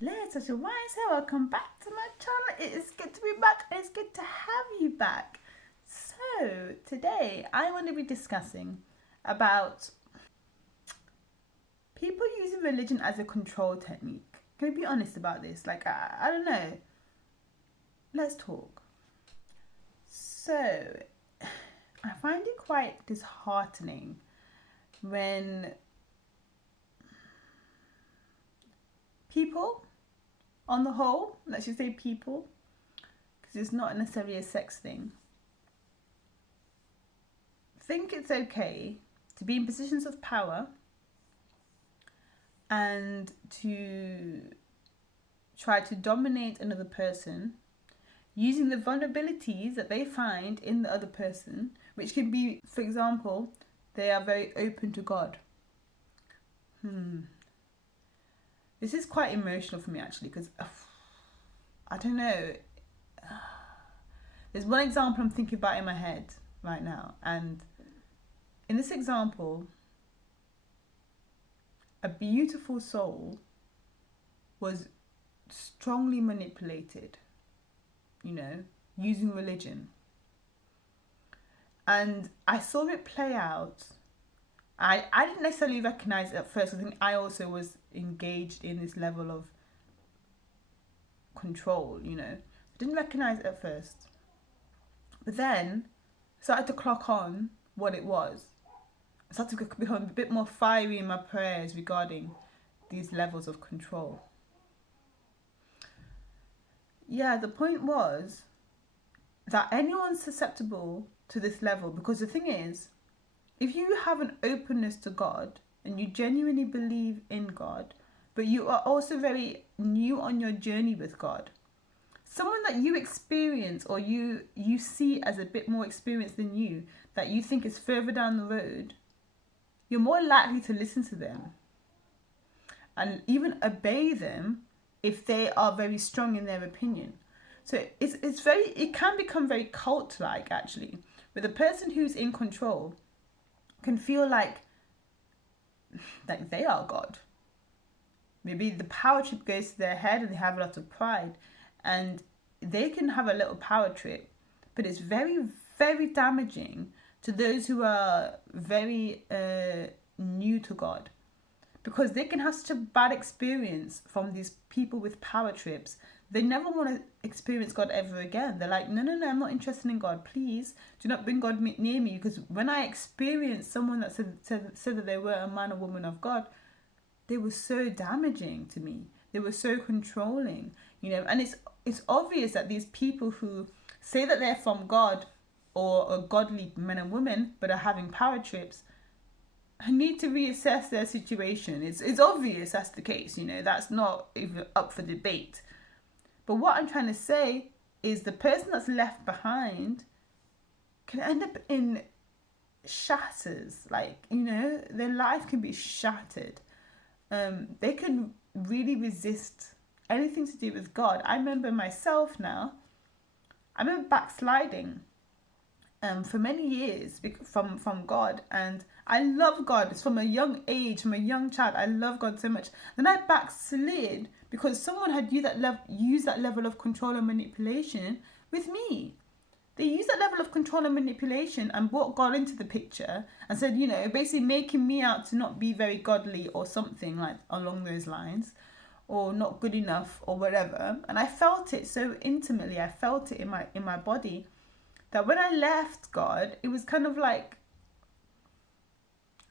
Hello, Tasha Wise here. Welcome back to my channel. It is good to be back. It's good to have you back. So, today I want to be discussing about people using religion as a control technique. Can we be honest about this? Like, I don't know. Let's talk. So, I find it quite disheartening when people, on the whole, let's just say people, because it's not necessarily a sex thing, think it's okay to be in positions of power and to try to dominate another person using the vulnerabilities that they find in the other person, which can be, for example, they are very open to God. This is quite emotional for me actually, because I don't know. There's one example I'm thinking about in my head right now, and in this example, a beautiful soul was strongly manipulated, using religion. And I saw it play out. I didn't necessarily recognize it at first. I think I also was engaged in this level of control, I didn't recognize it at first. But then I started to clock on what it was. I started to become a bit more fiery in my prayers regarding these levels of control. Yeah, the point was that anyone's susceptible to this level, because the thing is, if you have an openness to God and you genuinely believe in God, but you are also very new on your journey with God, someone that you experience or you see as a bit more experienced than you, that you think is further down the road, you're more likely to listen to them and even obey them if they are very strong in their opinion. So it can become very cult-like actually, where the person who's in control can feel like they are God. Maybe the power trip goes to their head and they have a lot of pride, and they can have a little power trip, but it's very, very damaging to those who are very new to God, because they can have such a bad experience from these people with power trips. They never want to experience God ever again. They're like, no, I'm not interested in God. Please do not bring God near me. Because when I experienced someone that said that they were a man or woman of God, they were so damaging to me. They were so controlling, and it's obvious that these people who say that they're from God or are godly men and women but are having power trips need to reassess their situation. It's obvious that's the case, that's not even up for debate. But what I'm trying to say is the person that's left behind can end up in shatters. Their life can be shattered. They can really resist anything to do with God. I remember myself now. I remember backsliding for many years from God, and I love God. It's from a young age, from a young child. I love God so much. Then I backslid because someone had used that level of control and manipulation with me. They used that level of control and manipulation and brought God into the picture and said, basically making me out to not be very godly or something like along those lines, or not good enough or whatever. And I felt it so intimately. I felt it in my body that when I left God, it was kind of like,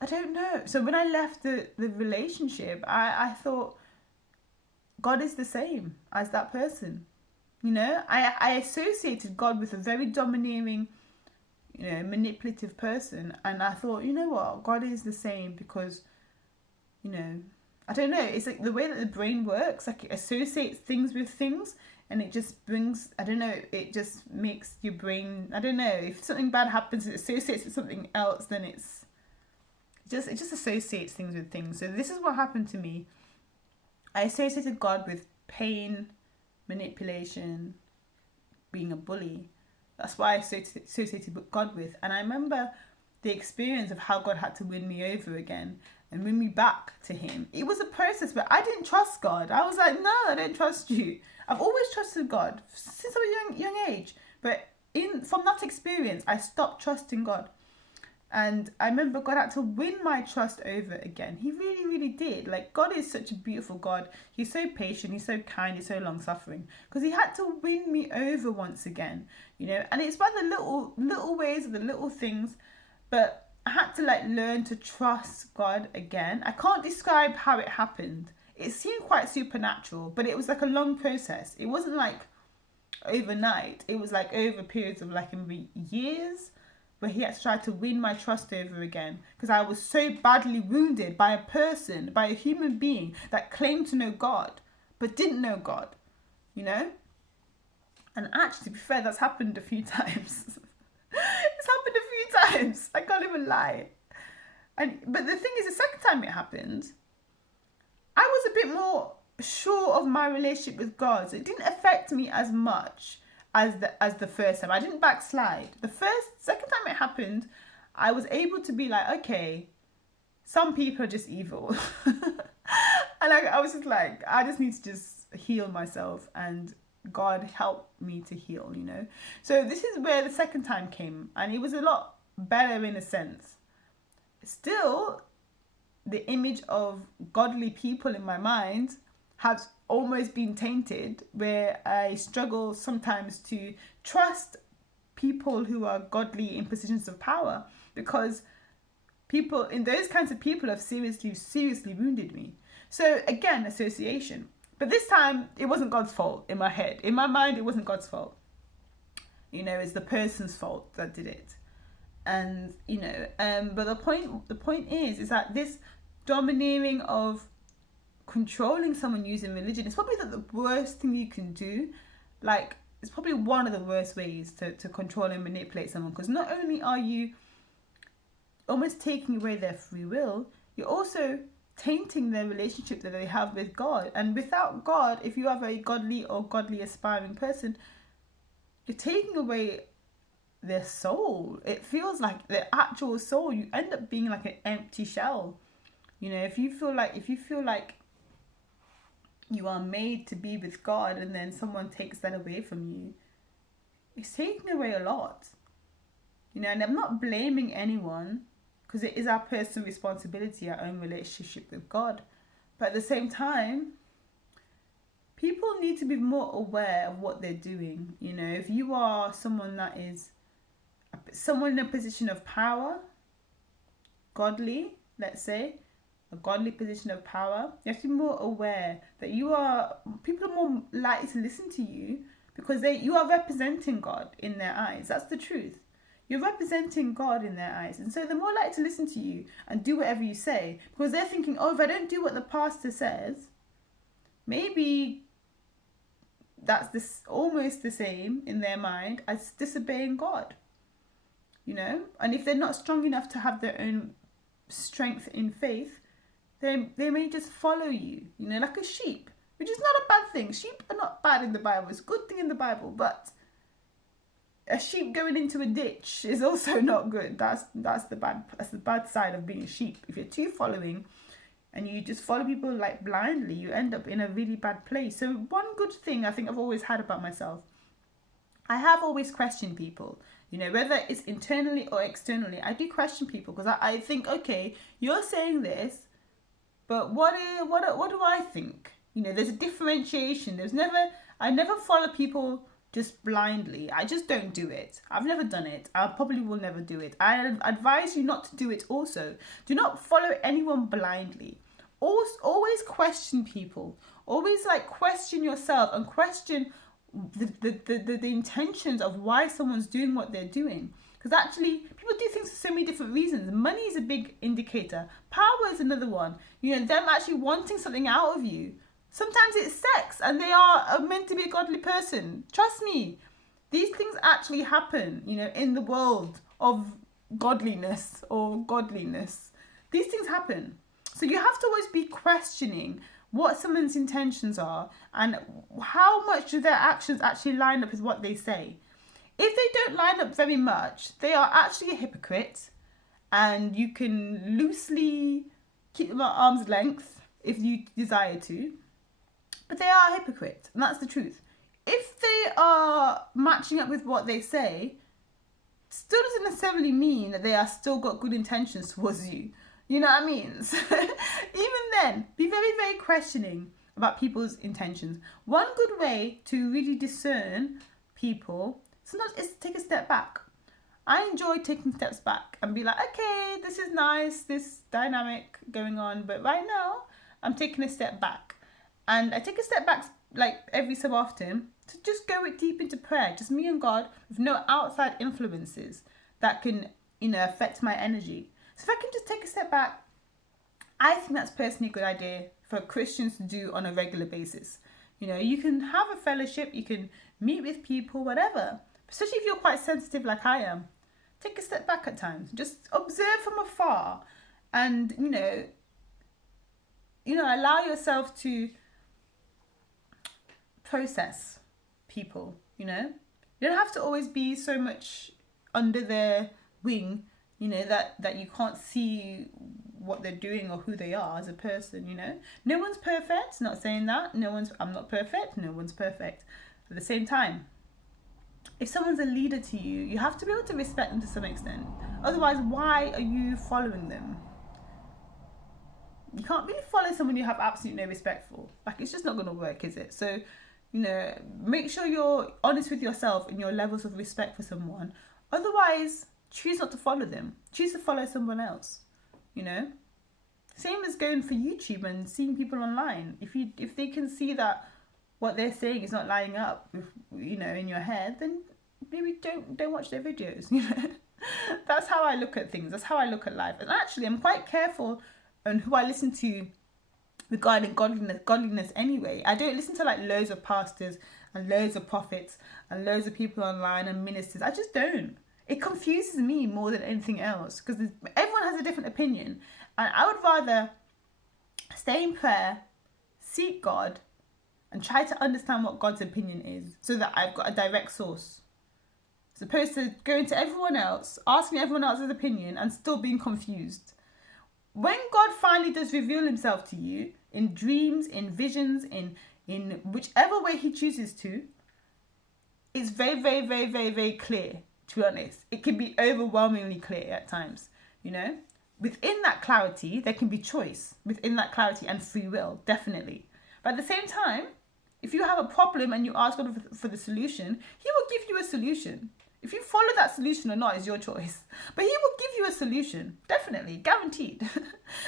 I don't know. So when I left the relationship, I thought God is the same as that person. I associated God with a very domineering, manipulative person. And I thought, you know what? God is the same because, I don't know. It's like the way that the brain works, like it associates things with things, and it just brings, I don't know, it just makes your brain, I don't know, if something bad happens, it associates with something else, then it just associates things with things. So this is what happened to me. I associated God with pain, manipulation, being a bully. That's why I associated God with. And I remember the experience of how God had to win me over again and win me back to him. It was a process, but I didn't trust God. I was like, no, I don't trust you. I've always trusted God since I was a young age. But from that experience, I stopped trusting God. And I remember God had to win my trust over again. He really, really did. Like, God is such a beautiful God. He's so patient. He's so kind. He's so long-suffering. Because he had to win me over once again, you know. And it's by the little ways, the little things. But I had to, like, learn to trust God again. I can't describe how it happened. It seemed quite supernatural, but it was like a long process. It wasn't like overnight. It was like over periods of like maybe years, where he had to try to win my trust over again, because I was so badly wounded by a person, by a human being that claimed to know God but didn't know God, you know. And actually, to be fair, that's happened a few times. It's happened a few times. I can't even lie. But the thing is, the second time it happened, I was a bit more sure of my relationship with God, so it didn't affect me as much as the first time. I didn't backslide. Second time it happened, I was able to be like, okay, some people are just evil. And I was just like, I just need to just heal myself, and God helped me to heal, you know. So this is where the second time came, and it was a lot better in a sense. Still, the image of godly people in my mind has almost been tainted, where I struggle sometimes to trust people who are godly in positions of power, because those kinds of people have seriously wounded me. So again, association. But this time, it wasn't God's fault in my head. In my mind, it wasn't God's fault. You know, it's the person's fault that did it. And, you know, but the point is that this domineering of controlling someone using religion is probably the worst thing you can do. Like, it's probably one of the worst ways to control and manipulate someone, because not only are you almost taking away their free will, you're also tainting their relationship that they have with God. And without God, if you are a very godly or godly aspiring person, you're taking away their soul. It feels like their actual soul. You end up being like an empty shell. You know, if you feel like you are made to be with God, and then someone takes that away from you, it's taking away a lot. You know, and I'm not blaming anyone, because it is our personal responsibility, our own relationship with God. But at the same time, people need to be more aware of what they're doing. You know, if you are someone that is someone in a position of power, godly, let's say, a godly position of power, you have to be more aware that people are more likely to listen to you, because you are representing God in their eyes. That's the truth. You're representing God in their eyes. And so they're more likely to listen to you and do whatever you say, because they're thinking, oh, if I don't do what the pastor says, maybe that's almost the same in their mind as disobeying God. You know? And if they're not strong enough to have their own strength in faith, they may just follow you, you know, like a sheep, which is not a bad thing. Sheep are not bad in the Bible. It's a good thing in the Bible, but a sheep going into a ditch is also not good. That's the bad side of being a sheep. If you're too following and you just follow people like blindly, you end up in a really bad place. So one good thing I think I've always had about myself, I have always questioned people. You know, whether it's internally or externally, I do question people, because I think, okay, you're saying this, but what do I think? You know, there's a differentiation. I never follow people just blindly. I just don't do it. I've never done it. I probably will never do it. I advise you not to do it also. Do not follow anyone blindly. Always question people. Always question yourself, and question the intentions of why someone's doing what they're doing. Because actually, people do things for so many different reasons. Money is a big indicator. Power is another one. You know, them actually wanting something out of you. Sometimes it's sex, and they are meant to be a godly person. Trust me, these things actually happen, you know, in the world of godliness or godliness. These things happen. So you have to always be questioning what someone's intentions are, and how much do their actions actually line up with what they say. If they don't line up very much, they are actually a hypocrite, and you can loosely keep them at arm's length if you desire to. But they are hypocrites, and that's the truth. If they are matching up with what they say, still doesn't necessarily mean that they are still got good intentions towards you. You know what I mean? So even then, be very, very questioning about people's intentions. One good way to really discern people sometimes is to take a step back. I enjoy taking steps back and be like, okay, this is nice, this dynamic going on, but right now I'm taking a step back. And I take a step back like every so often to just go deep into prayer, just me and God, with no outside influences that can, affect my energy. So if I can just take a step back, I think that's personally a good idea for Christians to do on a regular basis. You can have a fellowship, you can meet with people, whatever. Especially if you're quite sensitive like I am. Take a step back at times. Just observe from afar and, allow yourself to process people, You don't have to always be so much under their wing, that you can't see what they're doing or who they are as a person, No one's perfect, not saying that. I'm not perfect, no one's perfect. At the same time, if someone's a leader to you, you have to be able to respect them to some extent. Otherwise, why are you following them? You can't really follow someone you have absolutely no respect for. Like, it's just not going to work, is it? So, make sure you're honest with yourself and your levels of respect for someone. Otherwise, choose not to follow them. Choose to follow someone else, Same as going for YouTube and seeing people online. If they can see that what they're saying is not lining up with, in your head, then maybe don't watch their videos, That's how I look at things. That's how I look at life. And actually, I'm quite careful on who I listen to regarding godliness anyway. I don't listen to like loads of pastors and loads of prophets and loads of people online and ministers. I just don't. It confuses me more than anything else because everyone has a different opinion. And I would rather stay in prayer, seek God, and try to understand what God's opinion is so that I've got a direct source. As opposed to going to everyone else, asking everyone else's opinion and still being confused. When God finally does reveal himself to you in dreams, in visions, in whichever way he chooses to, it's very, very, very, very, very clear, to be honest. It can be overwhelmingly clear at times, Within that clarity, there can be choice. Within that clarity and free will, definitely. But at the same time, if you have a problem and you ask God for the solution, he will give you a solution. If you follow that solution or not is your choice. But he will give you a solution, definitely, guaranteed.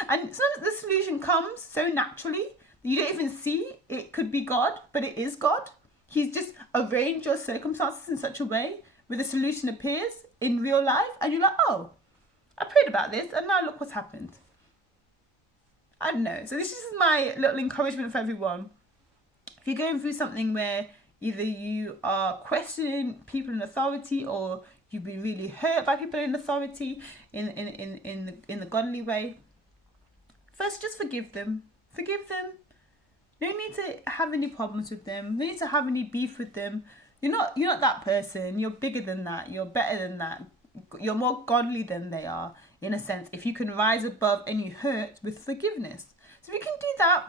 And sometimes the solution comes so naturally that you don't even see it could be God, but it is God. He's just arranged your circumstances in such a way where the solution appears in real life and you're like, oh, I prayed about this and now look what's happened. I don't know. So this is my little encouragement for everyone. If you're going through something where either you are questioning people in authority or you've been really hurt by people in authority in the godly way, first just forgive them. Forgive them. No need to have any problems with them. No need to have any beef with them. You're not that person. You're bigger than that. You're better than that. You're more godly than they are, in a sense, if you can rise above any hurt with forgiveness. So if you can do that,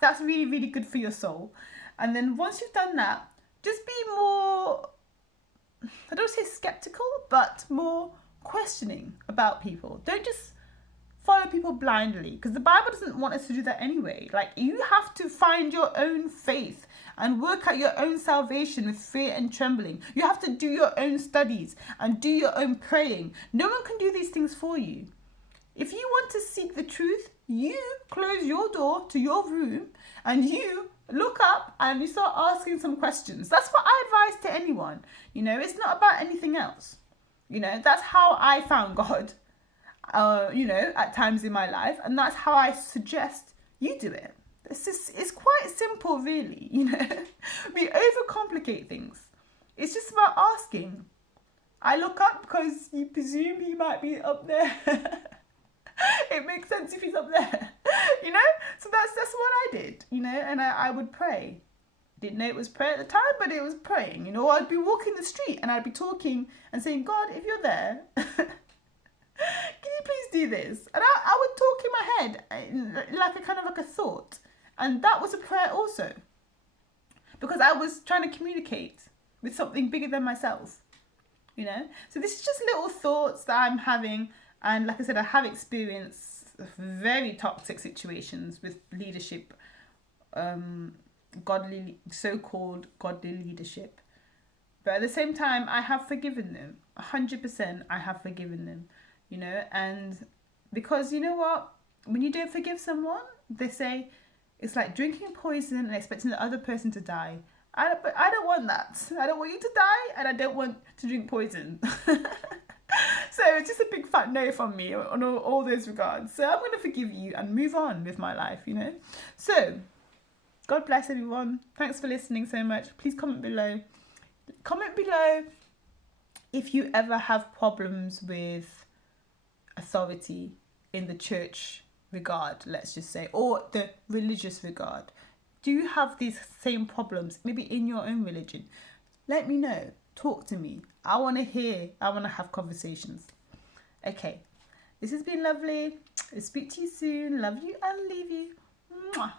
that's really, really good for your soul. And then once you've done that, just be more, I don't say skeptical, but more questioning about people. Don't just follow people blindly, because the Bible doesn't want us to do that anyway. Like, you have to find your own faith and work out your own salvation with fear and trembling. You have to do your own studies and do your own praying. No one can do these things for you. If you want to seek the truth, you close your door to your room and you look up and you start asking some questions. That's what I advise to anyone. It's not about anything else. That's how I found God, at times in my life. And that's how I suggest you do it. It's quite simple, really. We overcomplicate things. It's just about asking. I look up because you presume he might be up there. It makes sense if he's up there, So that's what I did, and I would pray. Didn't know it was prayer at the time, but it was praying, I'd be walking the street and I'd be talking and saying, God, if you're there, can you please do this? And I would talk in my head, like a kind of like a thought. And that was a prayer also. Because I was trying to communicate with something bigger than myself, you know? So this is just little thoughts that I'm having. And like I said, I have experienced very toxic situations with leadership, so-called godly leadership. But at the same time, I have forgiven them. 100% I have forgiven them, you know? And because you know what? When you don't forgive someone, they say it's like drinking poison and expecting the other person to die. But I don't want that. I don't want you to die, and I don't want to drink poison. So it's just a big fat no from me on all those regards. So I'm going to forgive you and move on with my life, you know? So, God bless everyone. Thanks for listening so much. Please comment below. Comment below if you ever have problems with authority in the church regard, let's just say, or the religious regard. Do you have these same problems, maybe in your own religion? Let me know. Talk to me. I want to hear. I want to have conversations. Okay. This has been lovely. I'll speak to you soon. Love you and leave you. Mwah.